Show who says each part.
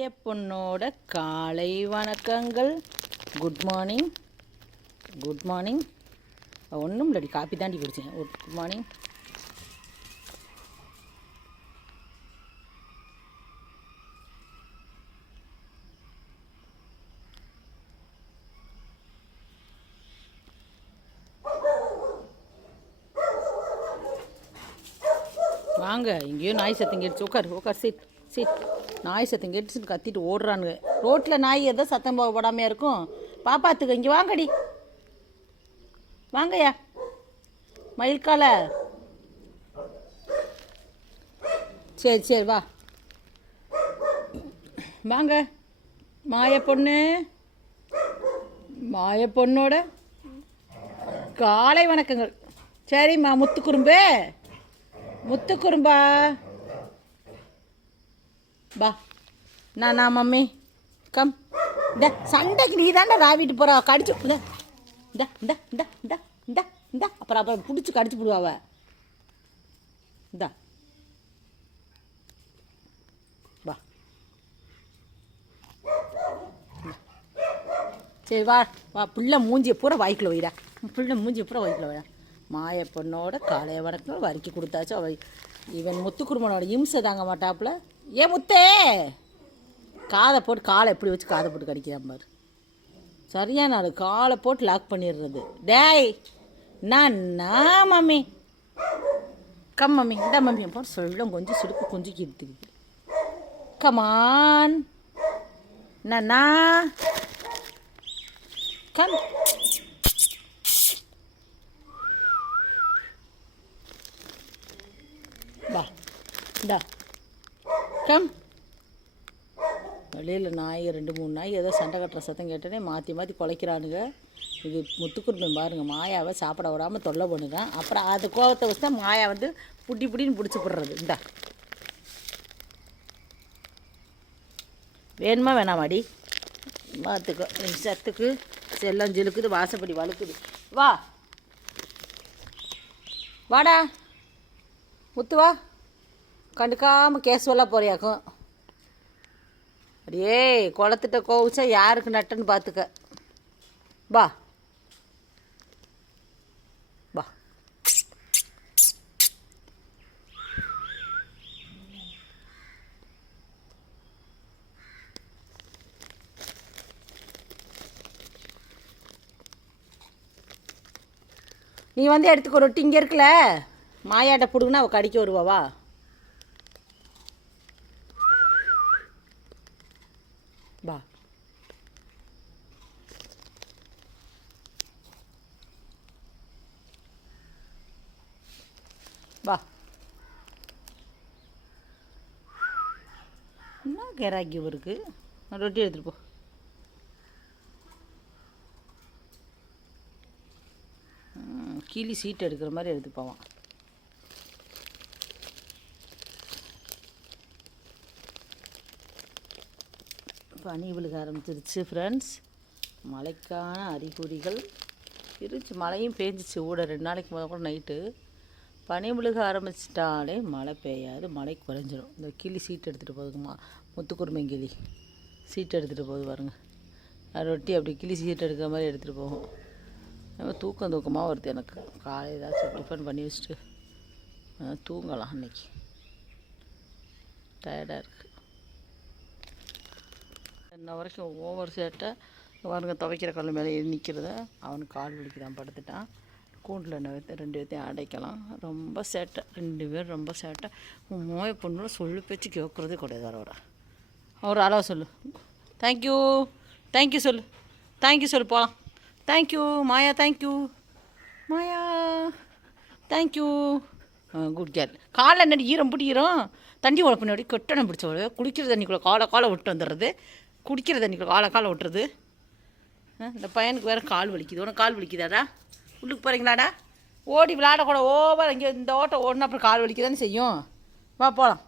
Speaker 1: பொண்ணோட காலை வணக்கங்கள். குட் மார்னிங் குட் மார்னிங் ஒன்றும் இல்லடி காப்பி தாண்டி குடிச்சேன். குட் மார்னிங் வாங்க எங்கேயோ நாய் சத்தம் கேட்டுச்சு. உட்கார் உட்கார் சீட் சீட் நாய் சத்தம் கேட்டுச்சுன்னு கத்திட்டு ஓடுறானுங்க. ரோட்டில் நாய் எதோ சத்தம் போக போடாமையா இருக்கும். பாப்பாத்துக்கு இங்கே வாங்கடி. வாங்கய்யா. மயில்கால. சரி சரி வா. வாங்க. மாய பொண்ணு. மாய பொண்ணோட காலை வணக்கங்கள். சரிம்மா முத்துக்குறும்பு. முத்துக்குறும்பா. பா நான் நான் மம்மி? கம். இந்த சண்டைக்கு நீ தாண்டா ராவிட்டு போகிறா கடிச்சு இந்த. இந்த இந்த இந்த இந்த இந்த இந்த. அப்புறம் அப்புறம் பிடிச்சி கடிச்சு போடுவாவ இந்தா. வா. சரி வா. வா பிள்ளை மூஞ்சியை பூரா வாய்க்கில் வைடா. பிள்ளை மூஞ்சியை பூரா வாய்க்கில் வைடா. மாய பொண்ணோட காலைய வணக்கம் வறுக்கி கொடுத்தாச்சு. இவன் இவன் முத்துக்குருமனோட இம்சை தாங்க மாட்டாப்புல. ஏ முத்தே! காதை போட்டு காலை எப்படி வச்சு காதை போட்டு கடிக்கிறான் பாரு. சரியான ஆளு காலை போட்டு லாக் பண்ணிடுறது. டேய்! நான் நான் மம்மி. கம் மம்மி இந்த மம்மி போட்டு சொல்லும் கொஞ்சம் சுடுக்கு கொஞ்சம் கிடுத்துக்கு கமான் நான் கம் வா இந்தா கம் வெளியில் நாய் ரெண்டு மூணு நாய் ஏதோ சண்டை கட்டுற சத்தம் கேட்டோன்னே மாற்றி மாற்றி குலைக்கிறானுங்க. இது முத்துக்குடும்பம் பாருங்க மாயாவை சாப்பிட விடாமல் தொல்லை பண்ணுதான். அப்புறம் அது கோவத்தை வச்சு தான் மாயா வந்து புட்டி புட்டின்னு பிடிச்சி போடுறது. இந்தா. வேணுமா வேணாமாடி பார்த்துக்கோ சத்துக்கு செல்லம் ஜெலுக்குது வாசப்படி வழுக்குது. வா. வாடா. முத்து வா. கண்டுக்காமல் கேஸ் போறியாக்கும் அடியே குளத்துட்ட கோவிச்சா யாருக்கு நட்டுன்னு பார்த்துக்க பா. வா நீ வந்து எடுத்துக்கோ ரொட்டி இங்கே இருக்குல்ல. மாயாட்ட பிடுங்கன்னா அவள் கடிக்க வருவா வா வா என்ன கேராக்கி இருக்கு ரொட்டி எடுத்துகிட்டு போ. கிளி சீட் எடுக்கிற மாதிரி எடுத்து பனி விழுக ஆரம்பிச்சிருச்சு ஃப்ரெண்ட்ஸ் மழைக்கான அறிகுறிகள். இருந்துச்சு மழையும் பேஞ்சிச்சு. ஊட ரெண்டு நாளைக்கு முதல் கூட நைட்டு பனி விழுக ஆரம்பிச்சிட்டாலே மழை பெய்யாது மழை குறைஞ்சிரும். இந்த கிளி சீட் எடுத்துகிட்டு போகுதுமா முத்துக்குருமை கிளி. சீட் எடுத்துகிட்டு போகுது பாருங்க. ரொட்டி அப்படி கிளி சீட் எடுக்கிற மாதிரி எடுத்துகிட்டு போகும். தூக்கம் தூக்கமாக வருது எனக்கு. காலை ஏதாச்சும் டிஃபன் பண்ணி வச்சுட்டு தூங்கலாம் அன்னைக்கு. டயர்டாக இருக்குது இன்ன வரைக்கும் ஓவர் சேட்டை. பாருங்க துவைக்கிற கல் மேலே ஏறி நிற்கிறத. அவனுக்கு கால் வலிக்குதான் படுத்துட்டான். கூண்டில் என்ன ரெண்டு பேர்த்தையும் அடைக்கலாம். ரொம்ப சேட்டை. ரெண்டு பேரும் ரொம்ப சேட்டை. உன் மோய பொண்ணோட சொல்லு பேச்சு கேட்குறதே கிடையாது அவரோட. அவர் அளவு சொல்லு. தேங்க்யூ தேங்க்யூ சொல்லு. தேங்க்யூ சொல்லு போகலாம் thank you Maya. Thank you Maya. Thank you good girl காலை என்னடி ஈரம் பிடிக்கிறோம்? தண்ணி உழப்பினோடி கெட்டணம் பிடிச்சவரு. குளிக்கிற தண்ணிக்குள்ளே காலை காலை விட்டு வந்துடுறது. குடிக்கிற தண்ணி காலை காலை ஓட்டுறது? இந்த பையனுக்கு வேறு கால் வலிக்குது. உனக்கு கால் வலிக்குதாடா? உள்ளுக்கு போகிறீங்களாடா ஓடி விளையாடக்கூட ஓவர் இங்கே இந்த ஓட்டம் ஓடினா அப்புறம் கால் வலிக்குதானே செய்யும். வா போகலாம்